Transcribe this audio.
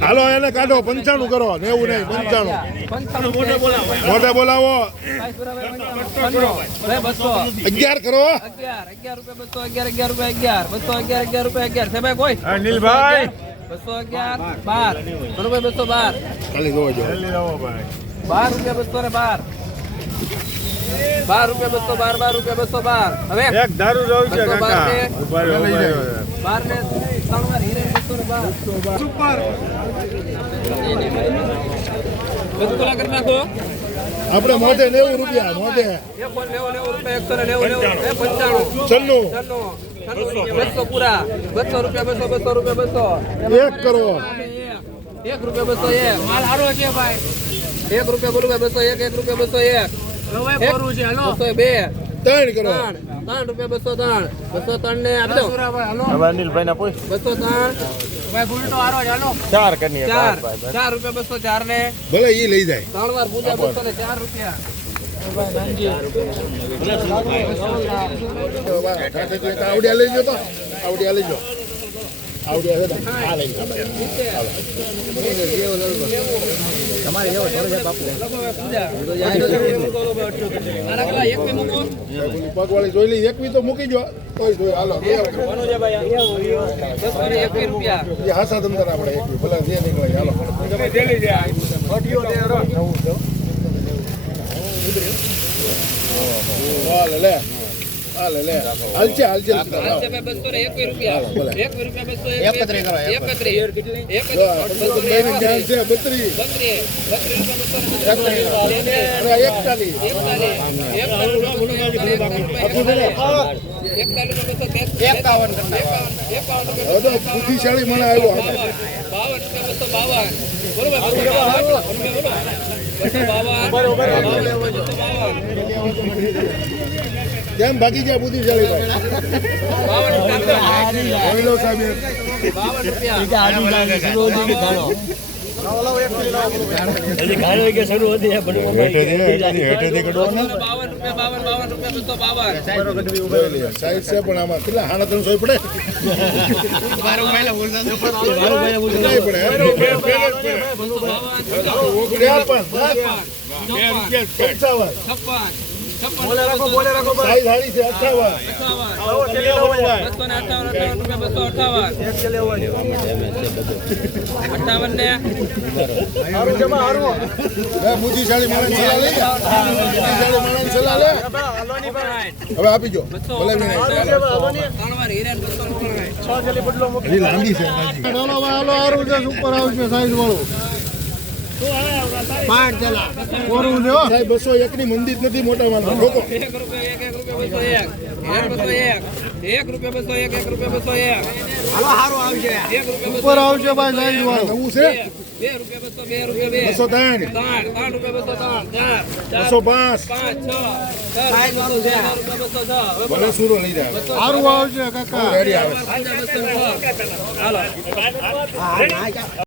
હાલો એને કાઢો 95 કરો 90 નહીં 95 મોઢે બોલાવો 11 કરો 11 રૂપિયા 211 રૂપિયા છે ભાઈ કોઈ નીલભાઈ 211 12 212 ખાલી જોવો જો 12 રૂપિયા 212 રૂપિયા હવે એક દારૂ રહું છે કાકા 12 ને 3 વાર હીરે 212 સુપર બધું કરી નાખો આપણે મોઢે 90 રૂપિયા મોઢે 90 રૂપિયા 190 200 પૂરા 200 રૂપિયા 1 કરો 1 રૂપિયા 201 માલ હારો છે ભાઈ 1 રૂપિયા બોલું 201 1 રૂપિયા 201 હવે કરું છે હાલો 202 3 કરો 3 રૂપિયા 203 ને આપો હવે અનિલભાઈ ના પૂછ 203 ભાઈ બુલટો હારો છે હાલો 4 કરીએ 4 રૂપિયા 204 ને ભલે ઈ લઈ જાય 3 વાર પૂજા 204 રૂપિયા આવડિયા લઈ જો તો આવડિયા લઈ જો આવડિયા આ લઈ તમારે એવો થોડો છે બાપુ પગવાળી જોઈ લઈ એકવી તો મૂકી જો તોય જોઈ હાલો રૂપિયા એ હાસા તમતાર આપણે એકવી ભલે જે નીકળે હાલો લે હાલે લે હાલચે હાલચે 201 રૂપિયા 1 રૂપિયા 231 બુદ્ધિશાળી મને આવ્યો 52 કેમ ભાગી ગયા બુદ્ધિશાળી ભાઈ લો સાહેબ 52 સાઈડ છે પણ આમાં કેટલા 350 પડે બોલે રાખો સાઈડ હારી છે 58 બુદ્ધિશાળી માણસ સલાહ લે હવે આપી જો ભલે લાંબી છે હાલો હારું છે સુપર આવશે સાઈઝ વાળું સાહેબ 201 ની મંદિર નથી મોટા માણસ લોકો 1 રૂપિયા 201 હાલો હારો આવશે 1 રૂપિયા ઉપર આવશે ભાઈ સાઈઝ વાળું નવું છે 2 રૂપિયા 203 205 ભલે સુરો લઈ જાય સારું આવશે કાકા રેડી આવે હાલો